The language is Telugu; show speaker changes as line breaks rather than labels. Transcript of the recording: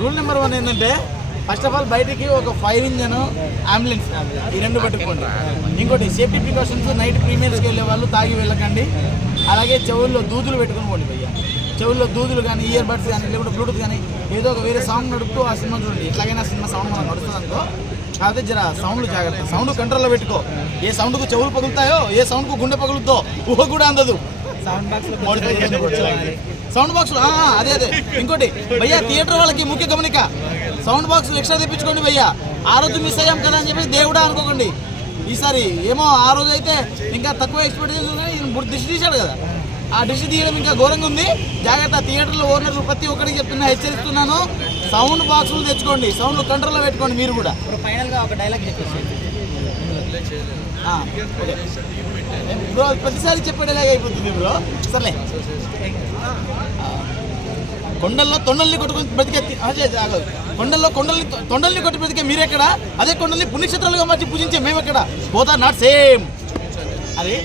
రూల్ నెంబర్ వన్ ఏంటంటే ఫస్ట్ ఆఫ్ ఆల్ బయటికి ఒక ఫైర్ ఇంజన్ అంబులెన్స్ ఈ రెండు పట్టుకోండి. ఇంకోటి సేఫ్టీ ప్రికాషన్స్ నైట్ ప్రీమియర్స్కి వెళ్ళే వాళ్ళు తాగి వెళ్ళకండి. అలాగే చెవుల్లో దూదులు పెట్టుకుని పోండి భయ్య. చెవుల్లో దూదులు కానీ ఇయర్ బడ్స్ కానీ లేకుంటే బ్లూటూత్ కానీ ఏదో ఒక వేరే సౌండ్ నడుపుతూ ఆ సినిమా చూడండి. ఎట్లాగైనా సినిమా సౌండ్ మనం నడుస్తుంది అనుకో. కాకపోతే జర సౌండ్ జాగ్రత్త. సౌండ్ కంట్రోల్లో పెట్టుకో. ఏ సౌండ్కు చెవులు పగులుతాయో ఏ సౌండ్కు గుండె పగులుతో ఊహ కూడా అందదు.
సౌండ్ బాక్స్
సౌండ్ అదే అదే. ఇంకోటి భయ్యా థియేటర్ వాళ్ళకి ముఖ్య గమనిక. సౌండ్ బాక్స్ ఎక్స్ట్రా తెప్పించుకోండి భయ్యా. ఆ రోజు మిస్ అయ్యాం కదా అని చెప్పేసి దేవుడా అనుకోకండి. ఈసారి ఏమో ఆ రోజు అయితే ఇంకా తక్కువ ఈయన బుర్ర దిష్టి తీశాడు కదా. ఆ దిష్టి తీయడం ఇంకా ఘోరంగా ఉంది. జాగ్రత్త థియేటర్లో ఓనర్లు ప్రతి ఒక్కరికి చెప్తున్నా హెచ్చరిస్తున్నాను. సౌండ్ బాక్సులు తెచ్చుకోండి సౌండ్ కంట్రోల్లో పెట్టుకోండి మీరు కూడా.
ఇప్పుడు ఫైనల్గా ఒక డైలాగ్ చెప్పేసి.
బ్రో ప్రతిసారి చెప్పేలాగా అయిపోతుంది బ్రో. సర్లే. కొండల్లో తొండల్ని కొట్టుకుని బ్రతికే. కొండల్లో కొండల్ని తొండల్ని కొట్టి బ్రతికే మీరెక్కడ? అదే కొండల్ని పుణ్యక్షేత్రాలుగా మార్చి పూజించే మేమెక్కడ? Both are not same. అది